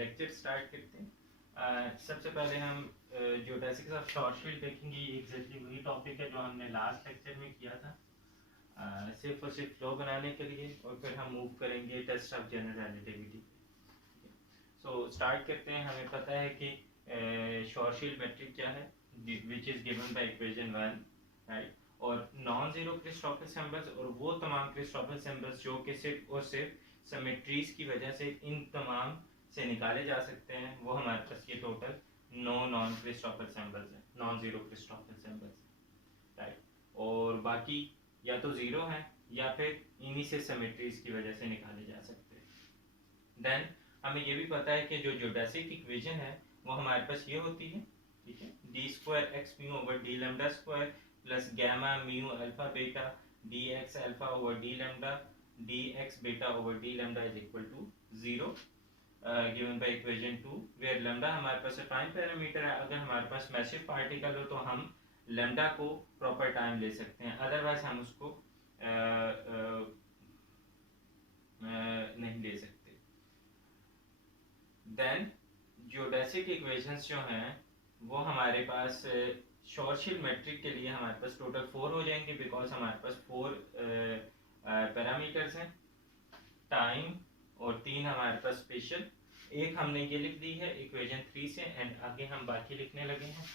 Lecture start करते हैं। सबसे पहले हम जियोडेसिक्स ऑफ शॉर्ट शील्ड देखेंगे। एग्जैक्टली वही टॉपिक है जो हमने लास्ट लेक्चर में किया था, सिर्फ और सिर्फ फ्लो बनाने के लिए, और फिर हम मूव करेंगे test of general relativity. So start करते हैं। हमें पता है कि शॉर्ट शील्ड मेट्रिक क्या है, which is given by equation 1, right. और नॉन जीरो क्रिस्टोफर सिंबल्स और वो तमाम क्रिस्टोफर सिंबल्स जो कि सिर्फ और सिर्फ सिमेट्रीज की वजह से इन तमाम से निकाले जा सकते हैं, वो हमारे पास ये टोटल 9 नॉन क्रिस्टोफर सिंबल्स हैं, non zero Christopher symbols, right. और बाकी या तो जीरो हैं या फिर इन्हीं से सिमेट्रीज की वजह से निकाले जा सकते हैं। देन हमें ये भी पता है कि जो जियोडेसिक इक्वेशन है वो हमारे पास ये होती है, ठीक है, D square X mu over D lambda square plus gamma mu alpha beta D X alpha over D lambda D X beta over D lambda is equal to 0 given by equation 2 where lambda हमारे पास time parameter है। अगर हमारे पास massive particle हो तो हम lambda को proper time ले सकते हैं, अदरवाइज हम उसको नहीं ले सकते। देन जियोडेसिक इक्वेशंस जो हैं वो हमारे पास शॉर्ट शील्ड मेट्रिक के लिए हमारे पास टोटल 4 हो जाएंगे, बिकॉज हमारे पास 4 पैरामीटर्स हैं, टाइम और 3 हमारे पास स्पेशल। एक हमने ये लिख दी है इक्वेशन 3 से, एंड आगे हम बाकी लिखने लगे हैं।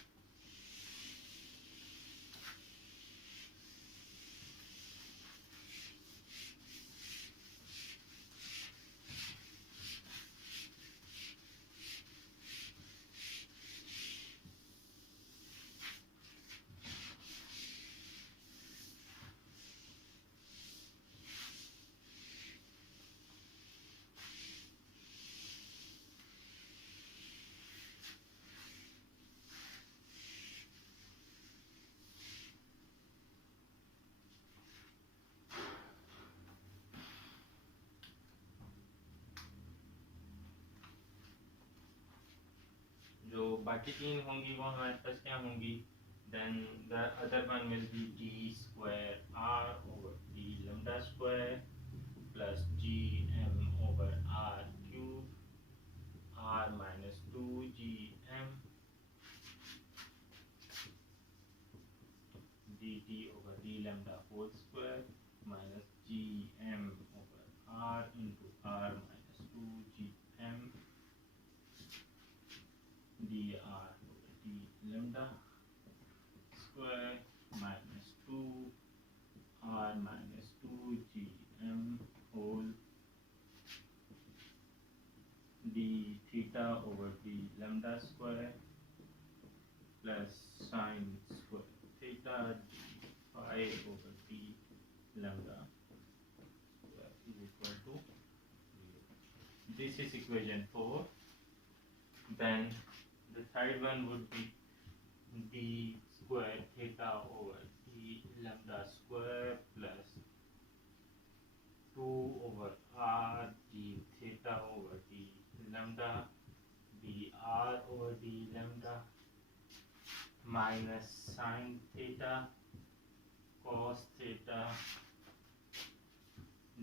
जो बाकी 3 होंगी वो हमारे पास क्या होंगी, then the other one will be d square r over D lambda square plus G M over r cube r minus 2 ji M d t over D lambda whole square minus G M over r into r minus 2 ji M dr over d lambda square minus 2 r minus 2 gm whole d theta over d lambda square plus sin square theta d phi over d lambda square is equal to 0. This is equation 4. Then the third one would be d square theta over d lambda square plus 2 over r d theta over d lambda dr over d lambda minus sin theta cos theta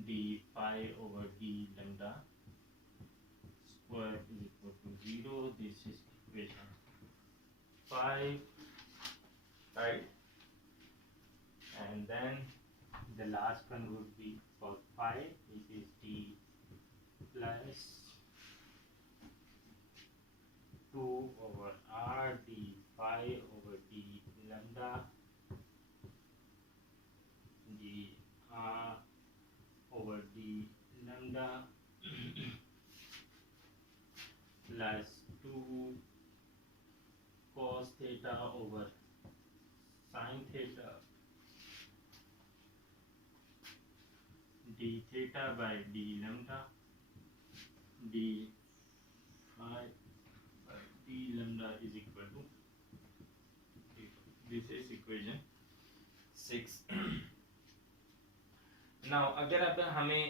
d phi over d lambda square is equal to 0. This is equation 5, right? And then the last one would be for phi, which is d plus 2 over r d phi over d lambda d r over d lambda plus 2 cos theta over sin theta d theta by d lambda d phi by d lambda is equal to 0. This is equation 6. Now अगर अब हमें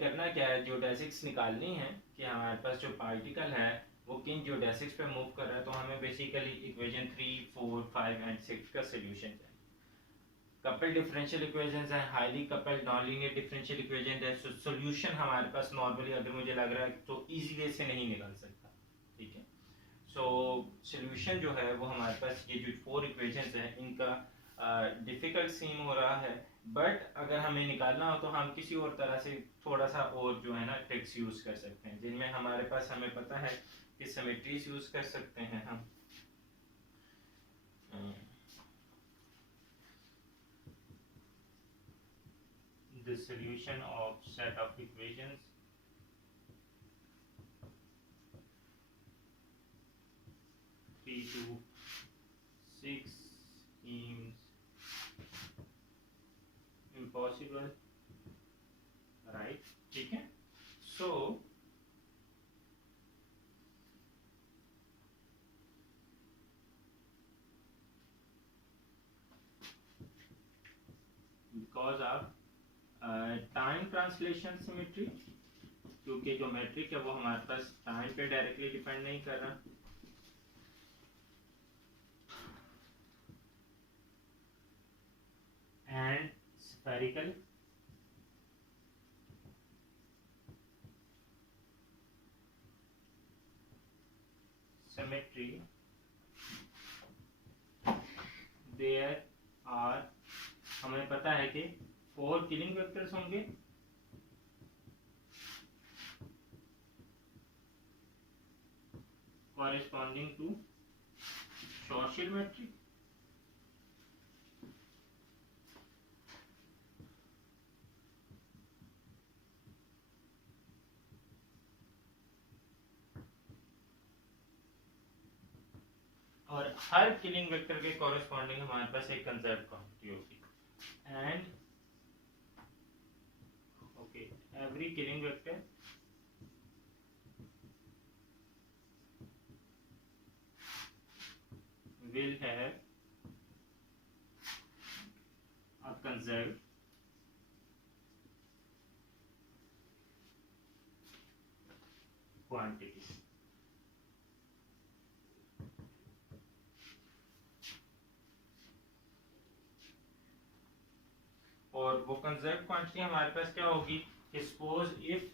करना क्या है, geodesics निकालनी है कि हमारे पास जो पार्टिकल है वो किन जियोडेसिक्स पे मूव कर रहा है, तो हमें बेसिकली इक्वेशन 3, 4, 5 एंड 6 का सोल्यूशन चाहिए। कपल डिफरेंशियल इक्वेशंस है, highly coupled non linear differential equation है, सॉल्यूशन हमारे पास नॉर्मली अगर मुझे लग रहा है तो इजी वे से नहीं निकल सकता, ठीक है। सो सॉल्यूशन जो है वो हमारे पास ये जो 4 इक्वेशंस हैं इनका डिफिकल्ट सीम हो रहा है, बट अगर हमें निकालना हो तो हम किसी और तरह से थोड़ा सा और जो है ना ट्रिक्स यूज कर सकते हैं, जिनमें हमारे पास हमें पता है कि सिमेट्रीज यूज कर सकते हैं हम। The solution of set of equations three to six seems impossible, right? ठीक है। So because of time translation symmetry, क्योंकि जो मैट्रिक है वो हमारे पास टाइम पे डायरेक्टली डिपेंड नहीं कर रहा, and spherical symmetry there are, हमें पता है कि 4 किलिंग वेक्टर्स होंगे corresponding to Schwarzschild metric, और हर किलिंग वेक्टर के कॉरेस्पॉन्डिंग हमारे पास एक कंजर्व्ड क्वांटिटी होगी, and okay every killing vector will have a conserved quantity, और वो कंजर्व्ड क्वांटिटी हमारे पास क्या होगी कि suppose if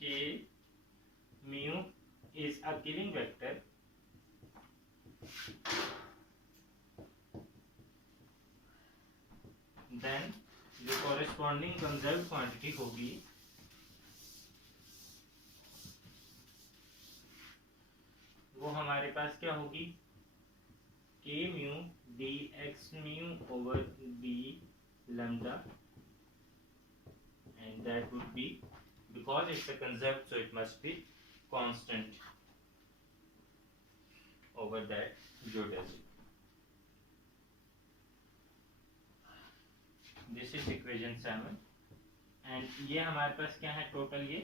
k mu is a killing vector, then जो corresponding conserved quantity होगी वो हमारे पास क्या होगी, k mu dx mu over d lambda, and that would be, because it's a conserved so it must be constant over that geodesy. This is equation 7, and ये हमारे पास क्या है टोटल, ये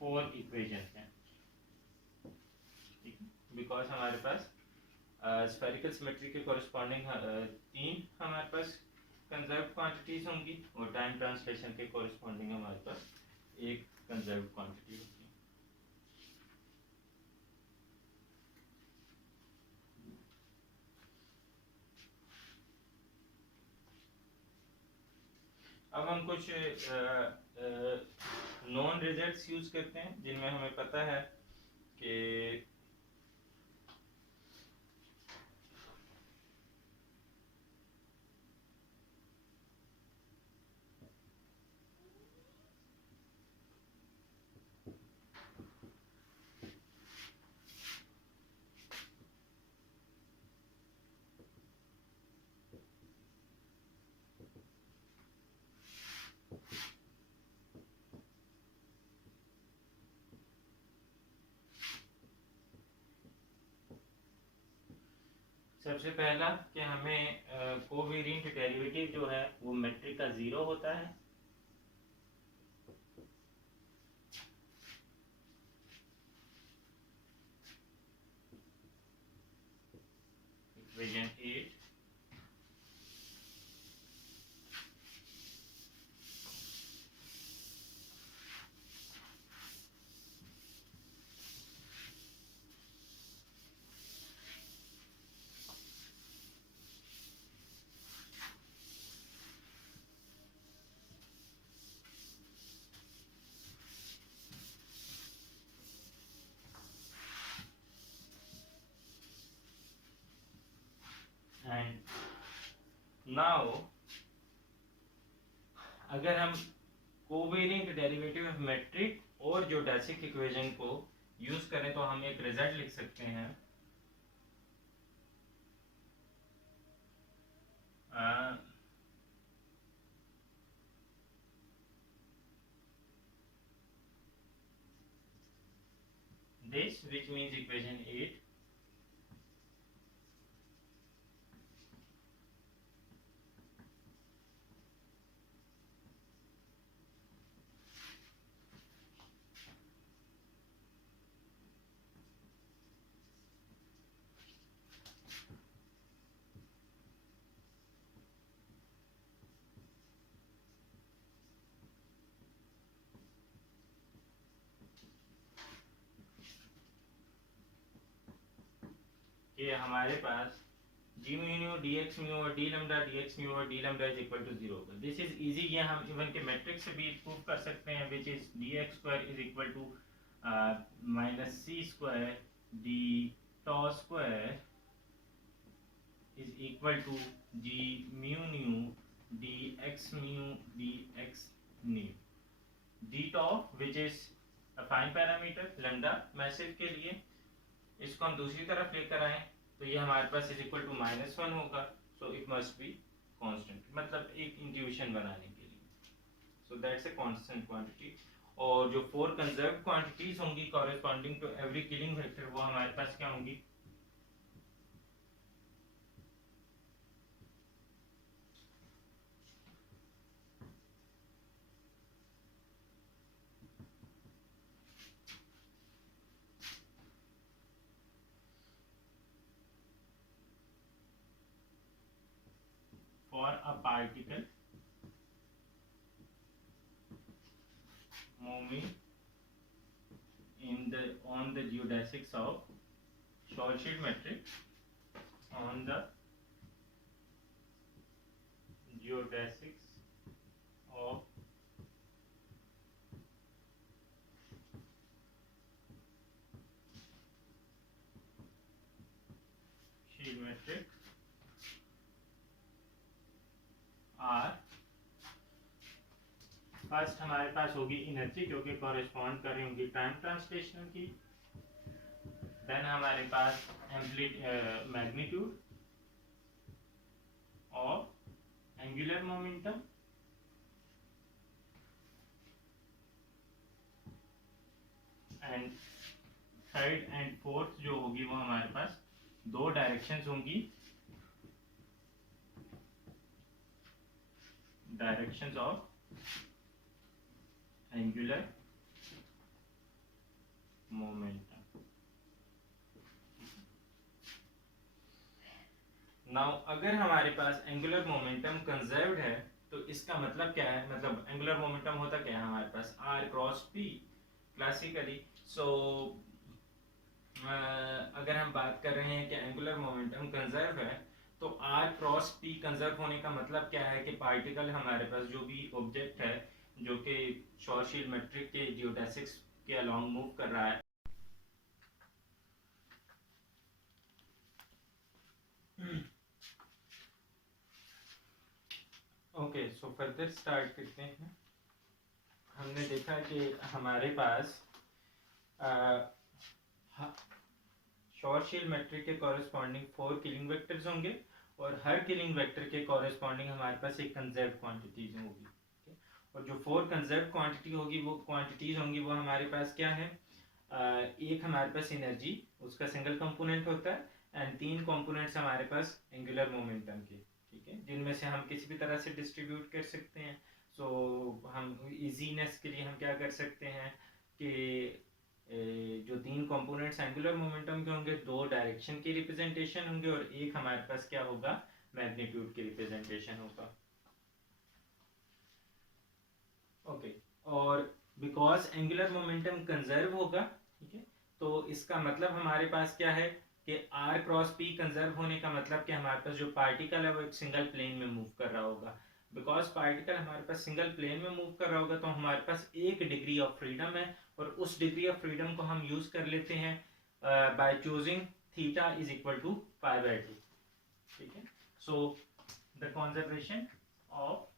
4 इक्वेशंस हैं, ठीक है, बिकॉज हमारे पास स्फेरिकल सिमेट्री के कॉरेस्पॉन्डिंग 3 हमारे पास कंजर्व्ड क्वांटिटीज होंगी, और टाइम ट्रांसलेशन के कॉरेस्पॉन्डिंग हमारे पास एक कंजर्व्ड क्वांटिटी होगी। अब हम कुछ नॉन रिजल्ट्स यूज करते हैं जिनमें हमें पता है कि सबसे पहला कि हमें कोवेरिएंट डेरिवेटिव जो है वो मैट्रिक का 0 होता है, इक्वेशन 8। नाउ अगर हम कोवेरिएंट डेरिवेटिव ऑफ मेट्रिक और जियोडेसिक इक्वेशन को यूज करें तो हम एक रिजल्ट लिख सकते हैं। This, which means equation 8, कि हमारे पास G mu D x mu और D lambda D x mu और D lambda is equal to 0 होगा। दिस इज इजी, ये हम इवन के मैट्रिक्स से भी प्रूव कर सकते हैं, which is d x square is equal to minus c square d tau square is equal to g mu nu d x mu D x nu d tau which is affine parameter lambda massive के लिए। इसको हम दूसरी तरफ लेकर आए तो ये हमारे पास इज इक्वल टू -1 होगा, so it must be constant, मतलब एक इंट्यूशन बनाने के लिए। So that's a constant quantity. और जो 4 कंजर्व्ड क्वांटिटीज होंगी corresponding to every killing vector, वो हमारे पास क्या होंगी? For a particle moving on the geodesics of Schwarzschild metric, on the geodesics of Schwarzschild metric are, first हमारे पास होगी एनर्जी क्योंकि कॉरेस्पॉन्ड कर रही होंगी टाइम ट्रांसलेशन की। देन हमारे पास मैग्नीट्यूड और angular momentum, and third and fourth जो होगी वो हमारे पास 2 डायरेक्शंस होंगी, directions of angular momentum. Now अगर हमारे पास एंगुलर मोमेंटम कंजर्व्ड है तो इसका मतलब क्या है? मतलब एंगुलर मोमेंटम होता क्या है हमारे पास? R cross P classically. So अगर हम बात कर रहे हैं कि एंगुलर मोमेंटम कंजर्व है तो आर क्रॉस पी कंजर्व होने का मतलब क्या है कि पार्टिकल हमारे पास जो भी ऑब्जेक्ट है जो कि शॉर्टशील्ड मेट्रिक के जियोडेसिक्स के अलोंग मूव कर रहा है, ओके सो फर्दर स्टार्ट करते हैं। हमने देखा कि हमारे पास शॉर्टशील्ड मेट्रिक के कॉरेस्पॉन्डिंग 4 किलिंग वेक्टर्स होंगे और हर किलिंग वेक्टर के कॉरेस्पॉन्डिंग हमारे पास एक कंजर्व्ड क्वांटिटीज होगी। और जो 4 कंजर्व्ड क्वांटिटी होगी वो क्वांटिटीज होंगी वो हमारे पास क्या है? एक हमारे पास एनर्जी, उसका सिंगल कंपोनेंट होता है, एंड 3 कंपोनेंट्स हमारे पास एंगुलर मोमेंटम के, ठीक है, जिनमें से हम किसी भी तरह से डिस्ट्रीब्यूट कर सकते हैं। सो हम इजीनेस के लिए हम क्या कर सकते हैं कि जो 3 कंपोनेंट्स एंगुलर मोमेंटम के होंगे 2 डायरेक्शन की रिप्रेजेंटेशन होंगे और एक हमारे पास क्या होगा? मैग्नीट्यूड की रिप्रेजेंटेशन होगा। ओके और बिकॉज एंगुलर मोमेंटम कंजर्व होगा, ठीक है, तो इसका मतलब हमारे पास क्या है कि आर क्रॉस पी कंजर्व होने का मतलब कि हमारे पास जो पार्टिकल है वो एक सिंगल प्लेन में मूव कर रहा होगा। बिकॉज पार्टिकल हमारे पास सिंगल प्लेन में मूव कर रहा होगा तो हमारे पास एक डिग्री ऑफ फ्रीडम है और उस डिग्री ऑफ फ्रीडम को हम यूज कर लेते हैं by choosing theta is equal to pi by 2, ठीक है। So the conservation of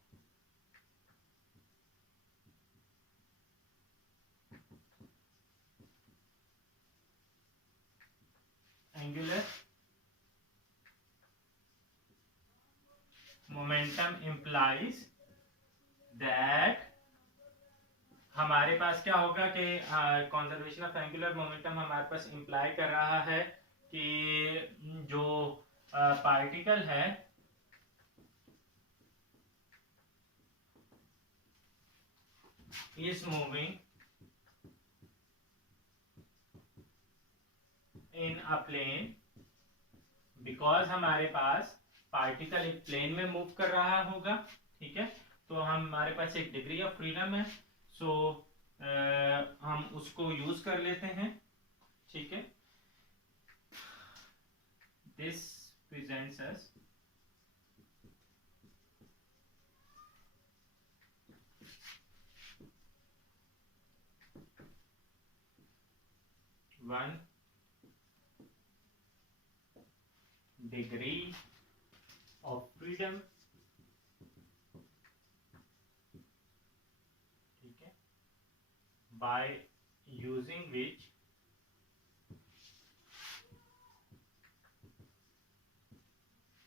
angular momentum implies that, हमारे पास क्या होगा कि कंजर्वेशन ऑफ एंगुलर मोमेंटम हमारे पास इम्प्लाई कर रहा है कि जो पार्टिकल है is moving in a plane, because हमारे पास पार्टिकल एक प्लेन में मूव कर रहा होगा, ठीक है। तो हमारे पास एक डिग्री ऑफ फ्रीडम है, सो हम उसको यूज कर लेते हैं, ठीक है। This presents us one degree of freedom, ठीक है, by using which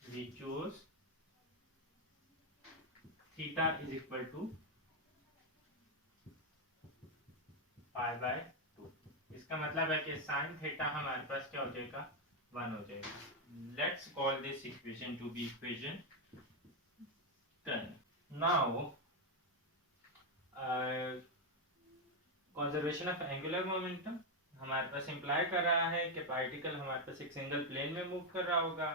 we choose theta is equal to pi by 2। इसका मतलब है कि साइन थीटा हमारे पास क्या हो जाएगा, 1 हो जाएगा। Let's call this equation to be equation 10। Now conservation of angular momentum हमारे पास इम्प्लाई कर रहा है कि पार्टिकल हमारे पास एक सिंगल प्लेन में मूव कर रहा होगा,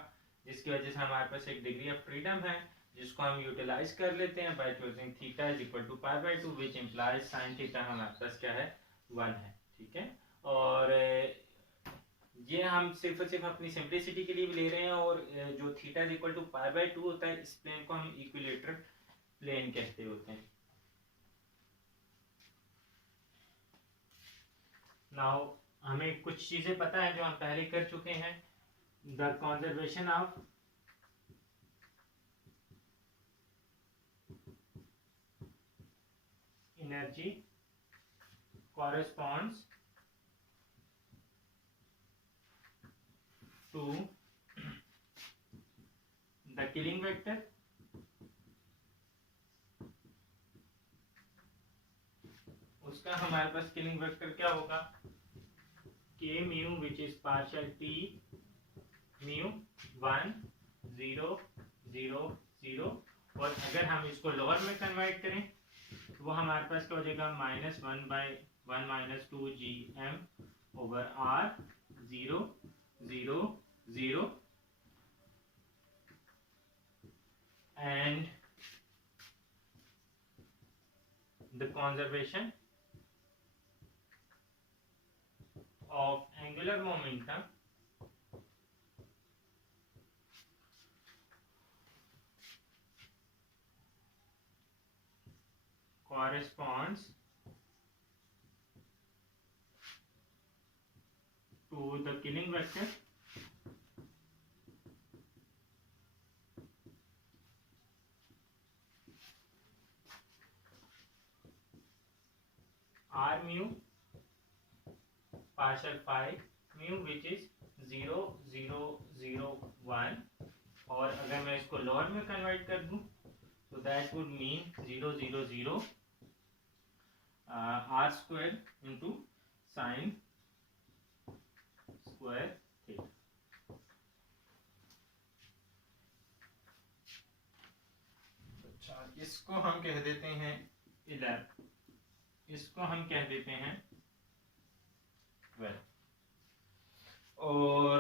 जिसकी वजह से हमारे पास एक डिग्री ऑफ फ्रीडम है, जिसको हम यूटिलाइज कर लेते हैं by choosing theta is equal to pi by 2, which implies sine theta हमारे पास क्या है, 1 है, ठीक है। और ये हम सिर्फ और सिर्फ अपनी सिंप्लिसिटी के लिए भी ले रहे हैं, और जो theta is equal to pi by 2 होता है, इस प्लेन को हम इक्विलेटरल प्लेन कहते होते हैं। नाउ हमें कुछ चीजें पता है जो हम पहले कर चुके हैं। The conservation of energy corresponds to the killing vector, उसका हमारे पास किलिंग वेक्टर क्या होगा, k mu which is partial t mu 1 0 0 0, और अगर हम इसको लोअर में कन्वर्ट करें तो वो हमारे पास क्या हो जाएगा, -1 by 1 minus 2 G M over r 0 0 0, and the conservation of angular momentum corresponds to the killing vector r mu partial phi mu which is 0 0 0 1, और अगर मैं इसको लोअर में कन्वर्ट कर दूं तो that would mean 0 0 0 r square into sin square theta। अच्छा, इसको हम कह देते हैं 11, इसको हम कह देते हैं 12, और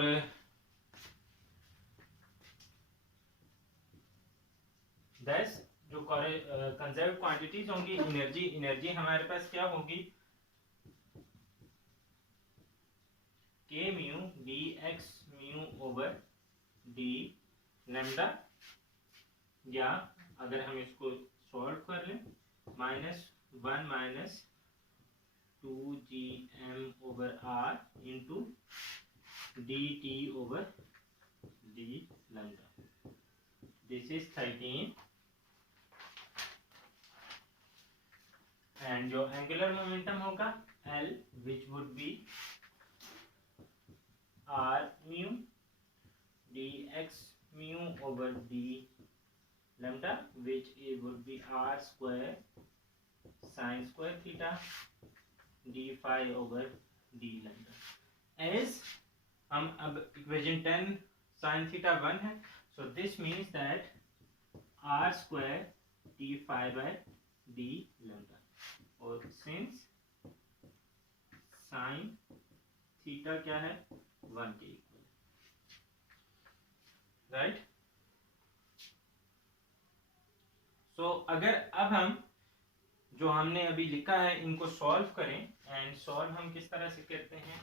दस जो कंजर्व क्वांटिटीज होंगी, एनर्जी हमारे पास क्या होगी, k mu D x mu over D lambda, या अगर हम इसको सॉल्व कर लें -1 minus 2 G M over r into d t over D lambda. this is 13 and जो angular momentum होगा L which would be R mu dx mu over d lambda which would be R square sin square theta d phi over d lambda. As हम अब equation 10 sin theta 1 है, so this means that R square d phi by d lambda, और since sin theta क्या है 1 के equal, right. सो अगर अब हम जो हमने अभी लिखा है इनको सॉल्व करें, एंड सॉल्व हम किस तरह से करते हैं,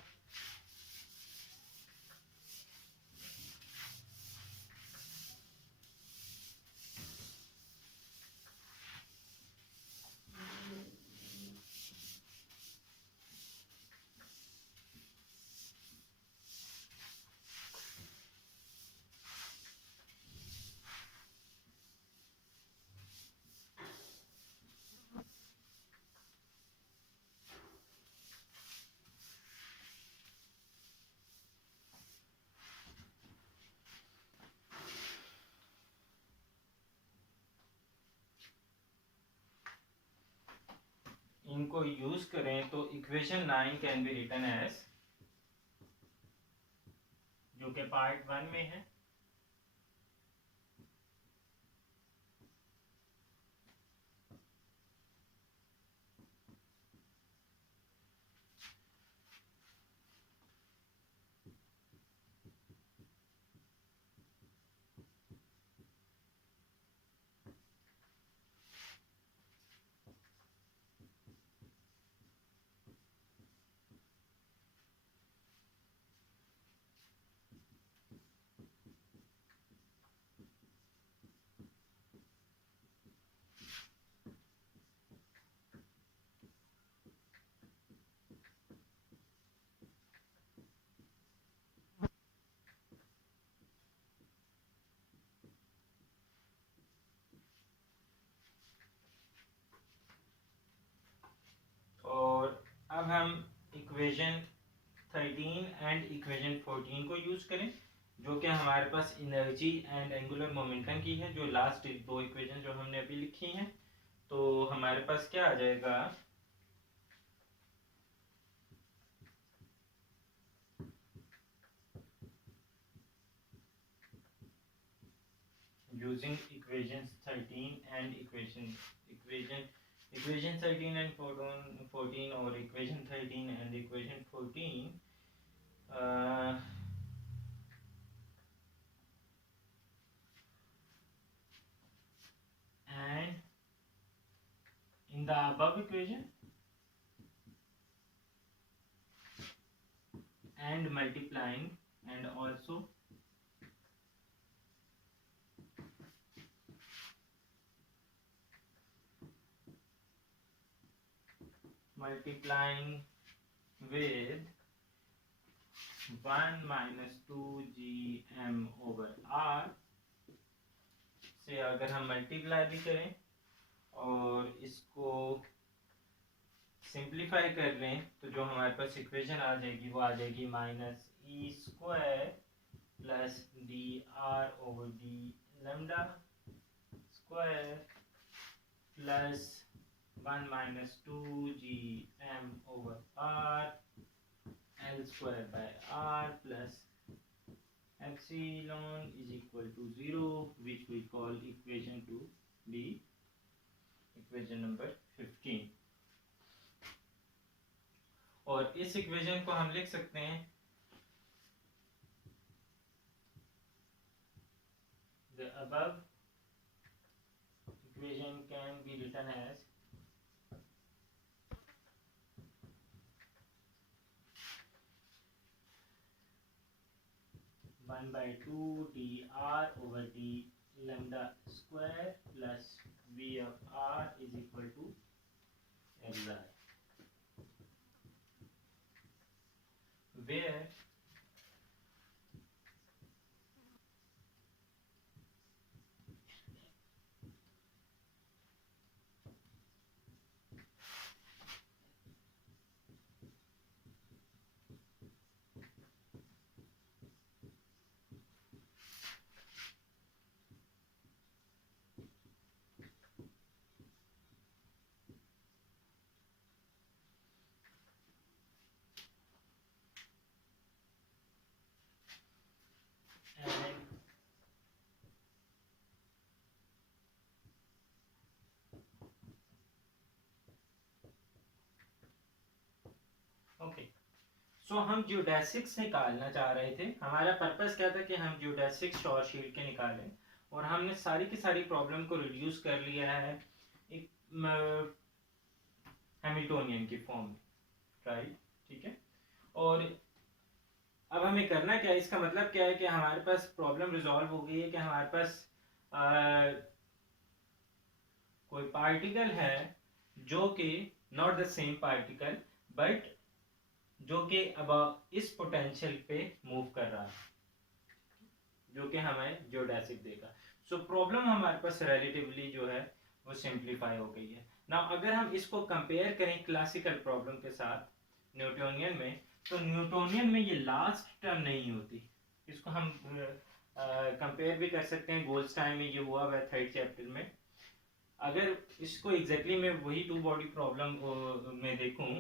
इनको यूज करें तो equation 9 can be written as, जो कि पार्ट 1 में है, और अब हम इक्वेशन 13 एंड इक्वेशन 14 को यूज करें, जो कि हमारे पास एनर्जी एंड एंगुलर मोमेंटम की है, जो लास्ट दो इक्वेशन जो हमने अभी लिखी हैं. तो हमारे पास क्या आ जाएगा, using equations 13 and equation 13 and 14 or equation 13 and equation 14, and in the above equation and multiplying and also multiplying with 1 minus 2gm over r से अगर हम मल्टीप्लाई भी करें और इसको सिंप्लीफाई कर लें, तो जो हमारे पास इक्वेशन आ जाएगी वो आ जाएगी minus E square plus D R over D lambda square plus 1 minus 2gm over r L square by r plus epsilon is equal to 0, which we call equation to be equation number 15. और इस equation को हम लिख सकते हैं the above equation can be written as 1 by 2 dr over d lambda square plus v of r is equal to xi, where okay, so हम geodesics निकालना चाह रहे थे। हमारा पर्पस क्या था कि हम जियोडेसिक्स शॉर्ट शीट के निकालें, और हमने सारी की सारी प्रॉब्लम को रिड्यूस कर लिया है एक हैमिल्टोनियन की फॉर्म में, राइट, ठीक है। और अब हमें करना क्या है, इसका मतलब क्या है कि हमारे पास प्रॉब्लम रिजॉल्व हो गई है कि हमारे पास कोई पार्टिकल है जो कि not the same particle, but जो कि अब इस पोटेंशियल पे मूव कर रहा है, जो कि हमें जियोडेसिक देगा। सो प्रॉब्लम हमारे पास रिलेटिवली जो है वो सिंप्लीफाई हो गई है ना। अगर हम इसको कंपेयर करें क्लासिकल प्रॉब्लम के साथ न्यूटोनियन में, तो न्यूटोनियन में ये लास्ट टर्म नहीं होती। इसको हम कंपेयर भी कर सकते हैं, गोल्डस्टाइन में ये हुआ है थर्ड चैप्टर में। अगर इसको एग्जैक्टली मैं वही टू बॉडी प्रॉब्लम में देखूं,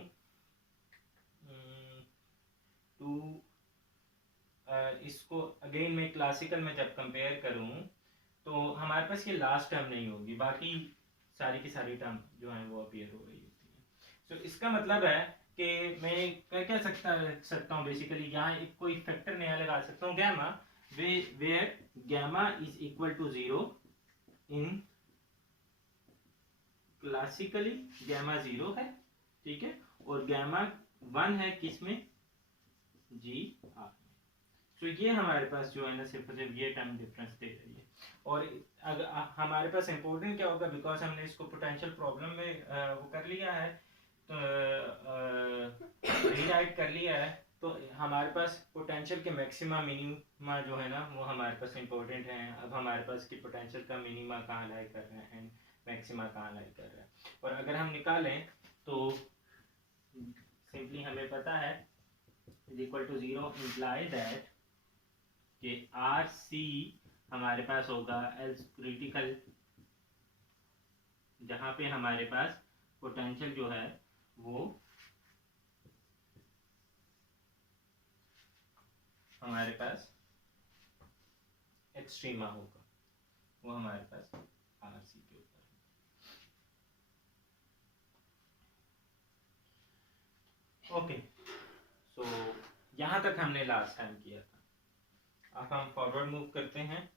टू इसको अगेन मैं क्लासिकल में जब कंपेयर करूं, तो हमारे पास ये लास्ट टर्म नहीं होगी, बाकी सारी की सारी टर्म जो है वो अपीयर हो रही होती है। तो इसका मतलब है कि मैं क्या सकता हूँ बेसिकली, यहाँ एक कोई फैक्टर नया लगा सकता हूँ, gamma, where gamma is equal to 0 in classically, gamma 0 है, ठीक है, और गैमा 1 है किसमें, जी आर। तो ये हमारे पास जो है ना सिर्फ ये टाइम डिफरेंस दे रही है। और अगर हमारे पास इम्पोर्टेंट क्या होगा, बिकॉज हमने इसको पोटेंशियल प्रॉब्लम में वो कर लिया है, तो रीराइट कर लिया है, तो हमारे पास पोटेंशियल के मैक्सिमा मिनिमा जो है ना वो हमारे पास इम्पोर्टेंट है। अब हमारे पास की पोटेंशियल का मिनिमा कहाँ लाई कर रहे हैं, मैक्सिमा कहाँ लाई कर रहे हैं, और अगर हम निकालें तो सिंपली हमें पता है is equal to 0 imply that कि आर सी हमारे पास होगा एल्स क्रिटिकल, जहां पे हमारे पास पोटेंशियल जो है वो हमारे पास एक्सट्रीमा होगा, वो हमारे पास आर सी के ऊपर। ओके, सो यहां तक हमने लास्ट टाइम किया था। अब हम फॉरवर्ड मूव करते हैं।